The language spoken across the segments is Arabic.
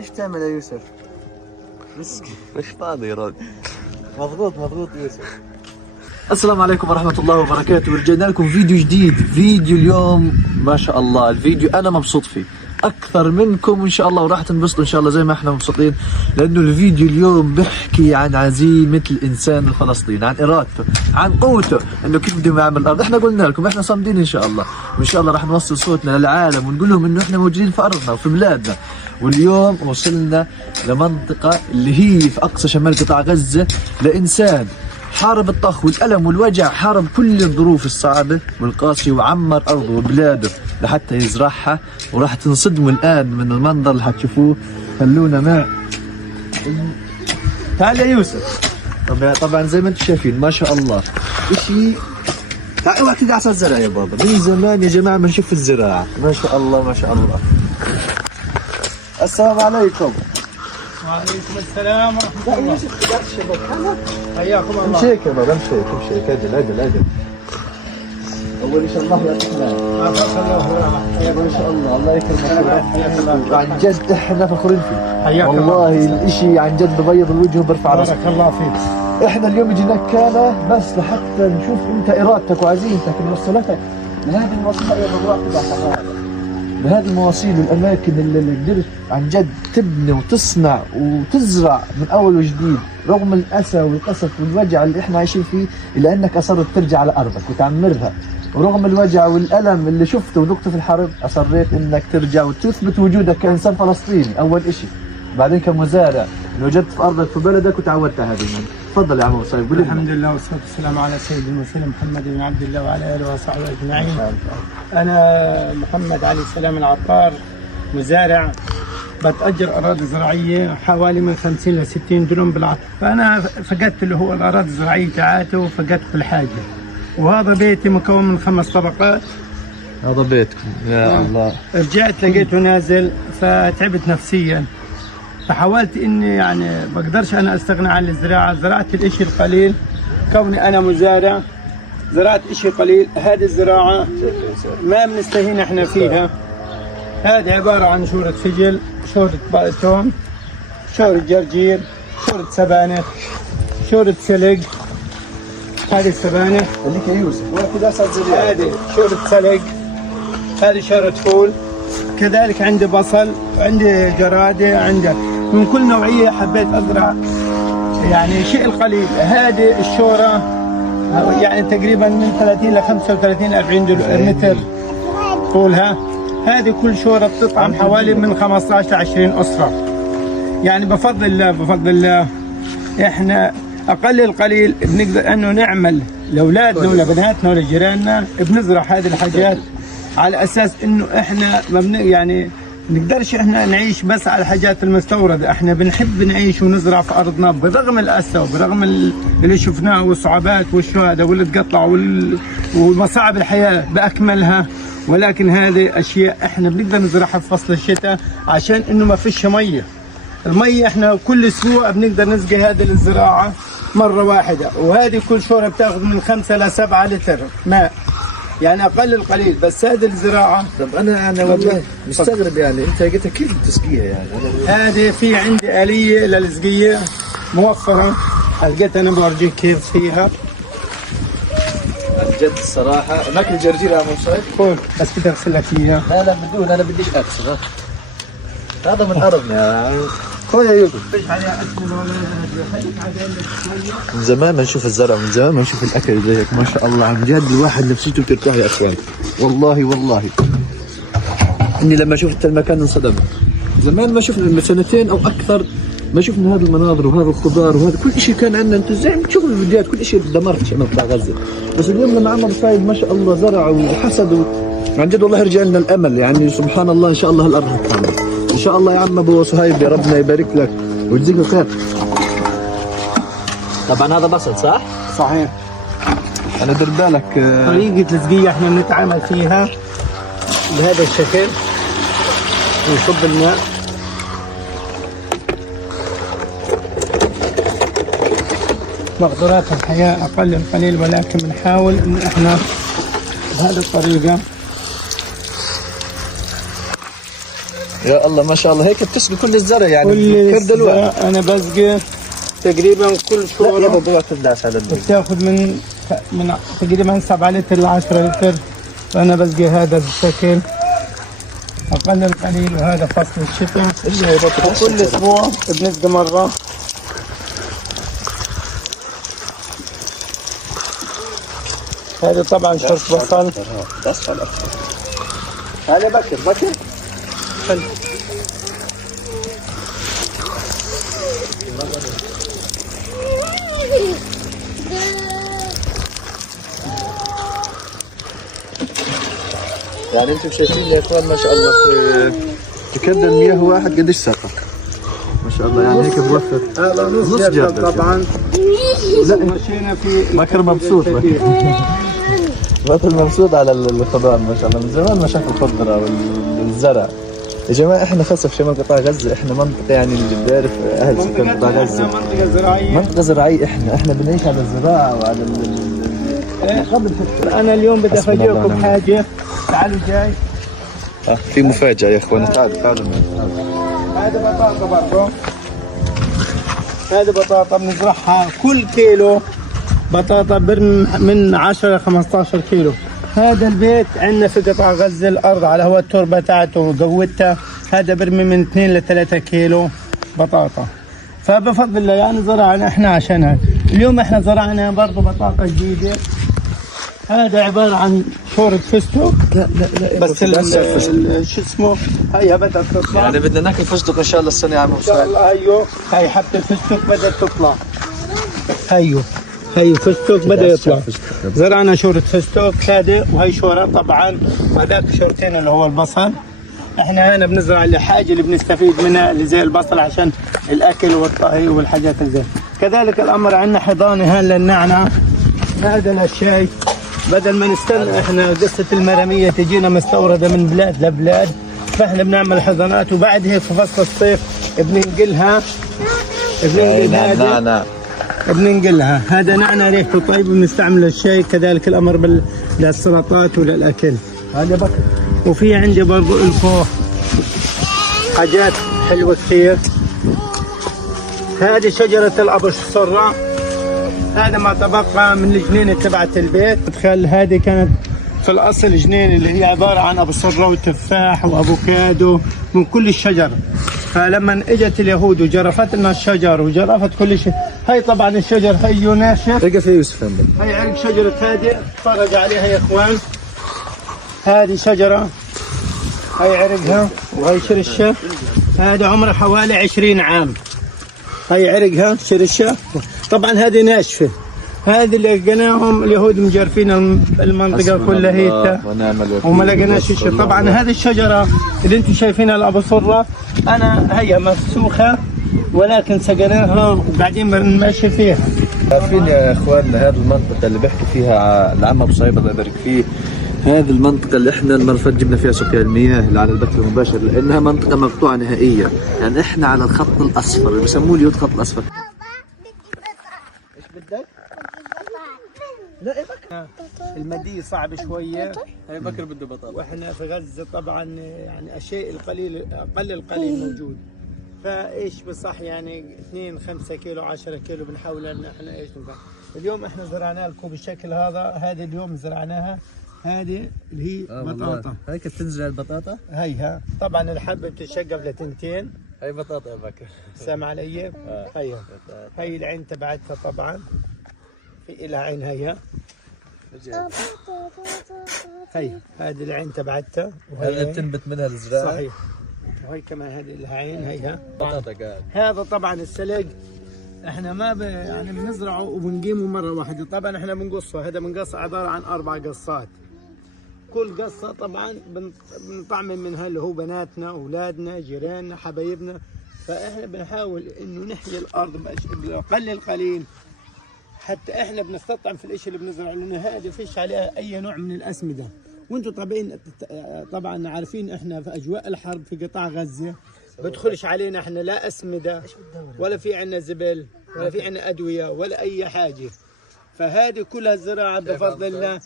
ايش تعمل يا يوسف؟ مسكين مش فاضي يا راجل. مضغوط يوسف. السلام عليكم ورحمة الله وبركاته، رجعنا لكم فيديو جديد. فيديو اليوم ما شاء الله، الفيديو أنا مبسوط فيه أكثر منكم إن شاء الله، وراح تنبسطوا إن شاء الله زي ما إحنا مبسوطين، لأنه الفيديو اليوم بحكي عن عزيمة الإنسان الفلسطيني، عن إرادته، عن قوته، إنه كيف بده يعمل الأرض. إحنا قلنا لكم إحنا صامدين إن شاء الله، وإن شاء الله راح نوصل صوتنا للعالم ونقول لهم إنه إحنا موجودين في أرضنا وفي بلادنا. واليوم وصلنا لمنطقة اللي هي في أقصى شمال قطاع غزة، لإنسان حارب الطخ والألم والوجع، حارب كل الظروف الصعبة والقاسية، وعمر أرضه وبلاده لحتى يزرعها. وراح تنصدموا الآن من المنظر اللي حتشوفوه. خلونا مع تعال يا يوسف. طبعا زي ما انتم شايفين ما شاء الله اشي. تعال اوعى تدعس على الزرع يا بابا، من زمان يا جماعة ما نشوف الزراعة. ما شاء الله ما شاء الله. السلام عليكم. وعليكم السلام ورحمة الله. حياكم الله. امشي هيك يا بابا، امشي هيك، اجل. اول ان شاء الله يعطيك العافيه. ما شاء الله، الله يكرمك. عن جد احنا فخورين فيك والله. الاشي عن جد ببيض الوجه وبرفع راسك. بارك الله فيك. احنا اليوم جيناك كان بس لحتى نشوف انت ارادتك وعزيمتك اللي وصلتك لهذه المواصيل يا بابا، بهذه المواصيل والاماكن اللي قدرت عن جد تبني وتصنع وتزرع من اول وجديد، رغم الاسى والقسف والوجع اللي احنا عايشين فيه، الا انك اصرت ترجع على ارضك وتعمرها. ورغم الوجع والالم اللي شفته ونقطه الحرب، اصريت انك ترجع وتثبت وجودك كانسان فلسطيني اول شيء، بعدين كمزارع وجدت في ارضك في بلدك وتعودت على هذه المنطقه. تفضل يا عمو صايب. الحمد لله والصلاه والسلام على سيد المرسلين محمد بن عبد الله وعلى اله وصحبه اجمعين. انا محمد علي سلام العطار، مزارع بتأجر أراضي زراعية حوالي من 50 ل 60 دونم بالعطر. فأنا فقدت اللي هو الأراضي الزراعية تاعته وفقدت كل حاجة. وهذا بيتي مكون من 5 طبقات. هذا بيتكم يا الله. رجعت لقيته نازل فتعبت نفسيا، فحاولت اني يعني بقدرش انا استغنى عن الزراعه. زرعت الاشي القليل، كوني انا مزارع زرعت اشي قليل. هذه الزراعه ما بنستهين احنا فيها. هذه عباره عن شورة فجل، شورة بقتون، شورة جرجير، شورة سبانخ، شورة سلق. هذه السبانخ خليك يا يوسف، وين اسد زريعه. هذه شورة سلق، هذه شورة فول. كذلك عندي بصل، عندي جرادة، عندي من كل نوعية. حبيت أزرع يعني شيء القليل. هذه الشورة يعني تقريبا من 30 ل 35 40 متر طولها. هذه كل شورة بتطعم حوالي من 15 ل 20 أسرة. يعني بفضل الله احنا أقل القليل بنقدر أنه نعمل لأولادنا ولبناتنا ولجيراننا. بنزرع هذه الحاجات على اساس انه احنا ما يعني نقدرش احنا نعيش بس على الحاجات المستورده. احنا بنحب نعيش ونزرع في ارضنا برغم الاسى وبرغم اللي شفناه والصعوبات والشهداء واللي تقطعوا ومصاعب الحياه باكملها. ولكن هذه اشياء احنا بنقدر نزرعها في فصل الشتاء عشان انه ما فيش ميه. الميه احنا كل اسبوع بنقدر نسقي هذه الزراعه مره واحده، وهذه كل شوره بتاخذ من 5 ل 7 لتر ماء، يعني اقل القليل. بس هذه الزراعه، طب انا والله مستغرب يعني انت لقيتها كيف بتسقيها يعني؟ هذه في عندي آلية للسقية موفرة، لقيتها انا بورجيك كيف فيها. عن جد الصراحه ماكل جرجير يا عمو صايب. خذ بس بدي اغسل لك اياها. لا بدون، انا بديش اغسل. هذا من ارضنا يا عم. خذ يا يوسف. من زمان ما نشوف الزرع، من زمان ما نشوف الاكل زي هيك. ما شاء الله عن جد الواحد نفسيته بترتاح يا اخوان. والله اني لما شفت المكان انصدمت. زمان ما شفنا من 2 أو اكثر ما شفنا هذه المناظر وهذا الخضار وهذا كل شيء كان عندنا. انتم زي ما تشوفوا الفيديوهات كل شيء دمرت شمال قطاع غزه. بس اليوم لما عمر صايب ما شاء الله زرع وحسد عن جد والله رجع لنا الامل. يعني سبحان الله، ان شاء الله هالارض هتكمل ان شاء الله. يا عم ابو صهيب، يا ربنا يبارك لك ويجزيك الخير. طبعا هذا بصل صح؟ صحيح. انا دير بالك طريقة السقية احنا بنتعامل فيها بهذا الشكل. نصب الماء، مقدرات الحياة أقل القليل، ولكن بنحاول إن إحنا بهذه الطريقة يا الله ما شاء الله، هيك بتسقي كل الزرع يعني كل كرد الوقت. انا بسقي تقريبا كل لا يا شهر بابا 11 على البيت. بتاخذ من تقريبا 7 لتر ل 10 لتر. فانا بسقي هذا بالشكل اقل القليل. وهذا فصل الشتاء، وكل اسبوع بنسقي مره. هذا طبعا شرط بصل. هذا بكر خل. يعني انتم شايفين يا اخوان ما شاء الله في كرد المياه واحد قديش ساقط ما شاء الله، يعني هيك بوفر. هذا نص جردل طبعا. لا مشينا في بكر مبسوط. بكر مبسوط على الخضار ما شاء الله. من زمان ما شاف الخضره والزرع. يا جماعه احنا خاصه في شمال قطاع غزه، احنا منطقه يعني اللي بيعرف اهل سكان قطاع غزه منطقه زراعيه. منطقه زراعيه. احنا بنعيش على الزراعه وعلى قبل. انا اليوم بدي افاجئكم حاجه. تعالوا جاي. في مفاجاه يا اخوان. تعالوا هذا بطاطا برضه. هذه بطاطا بنزرعها كل كيلو بطاطا من 10 ل 15 كيلو. هذا البيت عندنا في قطاع غزه، الارض على هو التربه تاعته وقوتها. هذا برمي من 2 ل 3 كيلو بطاطا. فبفضل الله يعني زرعنا احنا عشانها. اليوم احنا زرعنا برضه بطاطا جديده. هذا عباره عن شورة فستق. لا بس شو اسمه، هي بدأت تطلع. يعني بدنا ناكل فستق ان شاء الله السنه يا عم ان شاء الله. هي حبة الفستق بدأت تطلع. هي فستق بدأ يطلع. زرعنا شورة فستق هذه، وهي شورة طبعا. هذاك شورتين اللي هو البصل. احنا هنا بنزرع الحاجة اللي بنستفيد منها اللي زي البصل عشان الاكل والطهي والحاجات اللي زي. كذلك الامر عندنا حضانة هان للنعنع. هذا للشاي. بدل ما نستنى احنا قصة المرامية تجينا مستوردة من بلاد لبلاد، فاحنا بنعمل حضانات. وبعد هيك في فصل الصيف بننقلها. بننقلها. هذا نعنع ريحته طيب وبنستعمل للشاي. كذلك الامر للسلطات وللاكل. هذا بكر. وفي عندي برضو الفوق حاجات حلوة كثير. هذه شجرة الابو الصراع. هذا ما تبقى من الجنينة تبعت البيت. تخيل هذه كانت في الأصل جنينة اللي هي عبارة عن أبو صرة وتفاح وأفوكادو من كل الشجر. فلما اجت اليهود وجرفت لنا الشجر وجرفت كل شيء. هي طبعا الشجر هي ناشف. رقة في يوسف عندك. هي عرق شجرة هذه. اتفرج عليها يا اخوان. هذه شجرة. هي عرقها وهي شرشة. هذا عمرها حوالي 20 عام. هي عرقها شرشة. طبعا هذه ناشفة. هذه اللي لقيناهم اليهود مجرفين المنطقة كلها هي وما لقيناش شيء. طبعا هذه الشجرة اللي انتم شايفينها الأبو صرة أنا هي مفسوخة ولكن سقيناها وقاعدين بنمشي فيها. عارفين يا اخوان هذه المنطقة اللي بيحكي فيها العم ابو صعيب الله يبارك فيه، هذه المنطقة اللي احنا المرة اللي فاتت جبنا فيها سقيا المياه اللي على البث المباشر، لأنها منطقة مقطوعة نهائيا، يعني احنا على الخط الأصفر اللي بسموه اليود خط الأصفر. ايش بدك؟ لا يا بكر المدية صعب شوية. يا بكر بده بطاطا. واحنا في غزة طبعا يعني الشيء القليل أقل القليل موجود. فايش بصح يعني 2 5 كيلو 10 كيلو بنحاول ان احنا ايش نفعل. اليوم احنا زرعناها لكم بالشكل هذا. هذه اليوم زرعناها. هذه اللي هي بطاطا. هيك بتنزرع البطاطا؟ هيها طبعا الحبة بتتشقف لتنتين. هي بطاطا يا بكر. سامع علي؟ هيها. هي العين تبعتها طبعا. في لها عين هيها. هي هذه العين تبعتها. وهي بتنبت منها الزراعة. صحيح. وهي كمان هذه لها عين هيها. بطاطا قاعد. هذا طبعا السلق احنا ما يعني بنزرعه وبنقيمه مره واحده. طبعا احنا بنقصه. هذا بنقص عباره عن 4 قصات. كل قصه طبعا بنطعم منها اللي هو بناتنا اولادنا جيراننا حبايبنا. فاحنا بنحاول انه نحيي الارض باقل القليل حتى احنا بنستطعم في الاشي اللي بنزرعه، لانه هذه فيش عليها اي نوع من الاسمده. وانتم طبعا عارفين احنا في اجواء الحرب في قطاع غزه بدخلش علينا احنا لا اسمده ولا في عندنا زبل ولا في عندنا ادويه ولا اي حاجه. فهذه كلها الزراعه بفضل الله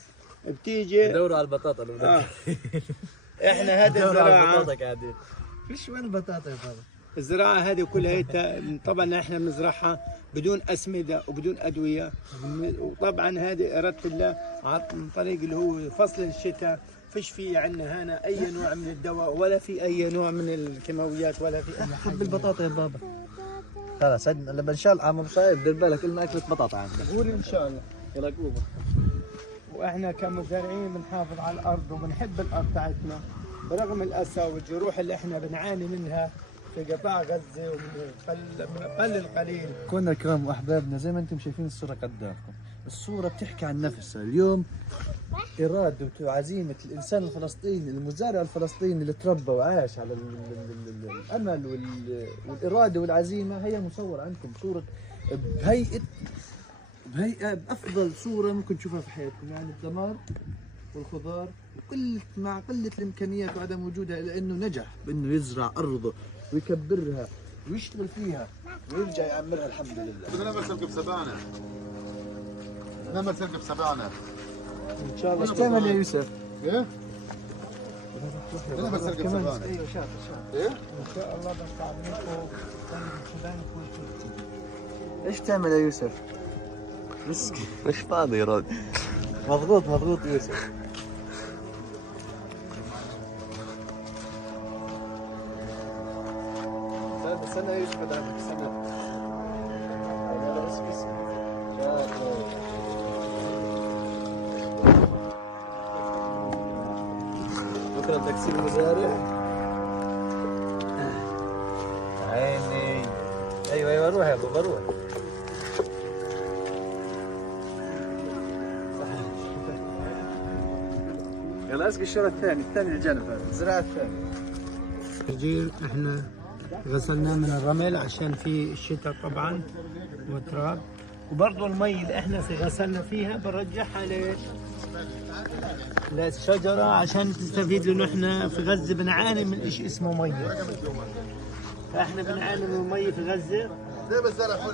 بتيجي بدوروا على البطاطا. احنا هذه الزراعه فيش وين البطاطا يا بابا؟ الزراعة هذه كلها طبعا احنا بنزرعها بدون أسمدة وبدون أدوية، وطبعا هذه إرادة الله عن طريق اللي هو فصل الشتاء. فيش في عندنا هنا أي نوع من الدواء ولا في أي نوع من الكيماويات ولا في أي حاجة. حب البطاطا يا بابا. خلاص لما ان شاء الله عم مصايب دير بالك لنا اكلة بطاطا عندك. قول إن شاء الله. يلا قوم. واحنا كمزارعين بنحافظ على الارض وبنحب الارض تاعتنا برغم الاسى والجروح اللي احنا بنعاني منها في قطاع غزه ومن قل القليل. كنا الكرام واحبابنا زي ما انتم شايفين الصوره قدامكم، الصوره بتحكي عن نفسها. اليوم اراده وعزيمه الانسان الفلسطيني المزارع الفلسطيني اللي تربى وعاش على الامل والاراده والعزيمه هي مصوره عندكم صوره بهيئه بافضل صوره ممكن تشوفها في حياتكم. يعني الدمار والخضار مع قله الامكانيات وعدم وجودها، الا انه نجح بانه يزرع ارضه ويكبرها ويشتغل فيها ويرجع يعمرها الحمد لله. بدنا نعمل سلق بسبانة. نعمل سلق بسبانة. ان شاء الله. ايش تعمل يا يوسف؟ ايه؟ بدنا نعمل سلق بسبانة. ايوه شاطر. ايه؟ ان شاء الله بنساعدكم ايش تعمل يا يوسف؟ مسكين مش فاضي يرد. مضغوط يوسف. استنى يا يوسف بعدك استنى. بكره بدك تصير مزارع؟ عيني. ايوه روح يا بابا روح. يلا اسقي الشوط الثاني الجانب هذا الزراعة الثاني. الجيل احنا غسلناه من الرمل عشان في الشتاء طبعا والتراب، وبرضه المي اللي احنا غسلنا فيها بنرجعها للشجرة عشان تستفيد، لانه احنا في غزة بنعاني من شيء اسمه مية. فاحنا بنعاني من المية في غزة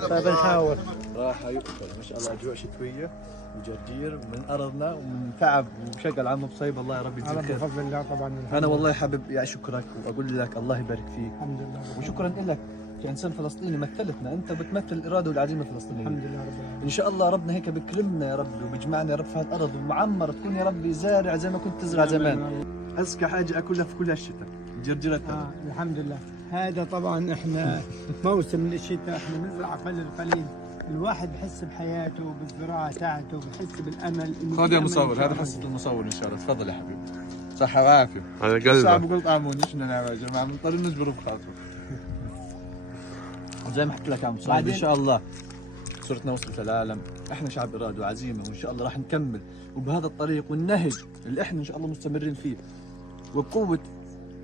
فبنحاول. راحة يقتل ما شاء الله، اجواء شتوية وجرجير من ارضنا ومن تعب وشغل عم بصيب. الله يا رب يجزيك على خير. بفضل الله طبعا. انا والله حابب اشكرك واقول لك الله يبارك فيك، الحمد لله وشكرا لك كإنسان فلسطيني مثلتنا. انت بتمثل الاراده والعزيمه الفلسطينيه. الحمد لله رب العالمين. ان شاء الله ربنا هيك بكرمنا يا رب وبيجمعنا يا رب في هالارض ومعمر، تكون يا رب زارع زي ما كنت تزرع زمان. أزكى حاجه اكلها في كل هالشتاء جرجرتها. الحمد لله. هذا طبعا احنا موسم الشتاء احنا نزرع قليل قليل، الواحد بحس بحياته بالزراعه تاعته، بحس بالامل. خذ يا مصور، هذا حصه المصور ان شاء الله. تفضل يا حبيبي. صحه وعافيه. على الشعب قلبك. قلت عموني شنو نعمل يا جماعه، بنضطر نجبر بخاطره. زي ما حكيت لك يا عم صاحبي ان شاء الله صورتنا وصلت للعالم. احنا شعب اراده وعزيمه، وان شاء الله راح نكمل وبهذا الطريق والنهج اللي احنا ان شاء الله مستمرين فيه، وبقوه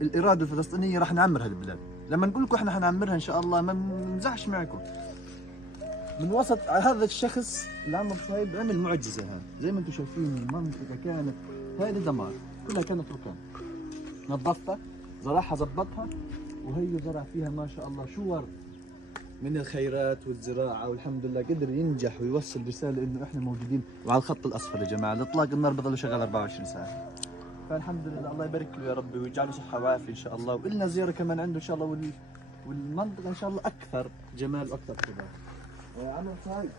الاراده الفلسطينيه راح نعمر هذه البلاد. لما نقول لكم احنا حنعمرها ان شاء الله ما بنمزحش معكم. من وسط هذا الشخص اللي عمر شويب عمل معجزه. هذا زي ما انتم شايفين المنطقه كانت هذه دمار، كلها كانت ركام. نظفتها، زرعها، زبطها، وهي زرع فيها ما شاء الله شو ورد من الخيرات والزراعه، والحمد لله قدر ينجح ويوصل رساله انه احنا موجودين وعلى الخط الاصفر يا جماعه. الاطلاق النار بضل شغال 24 ساعه. فالحمد لله الله يبارك له يا رب ويجعله صحه وعافيه ان شاء الله، والنا زياره كمان عنده ان شاء الله والمنطقه ان شاء الله اكثر جمال واكثر خضار. عمل صايب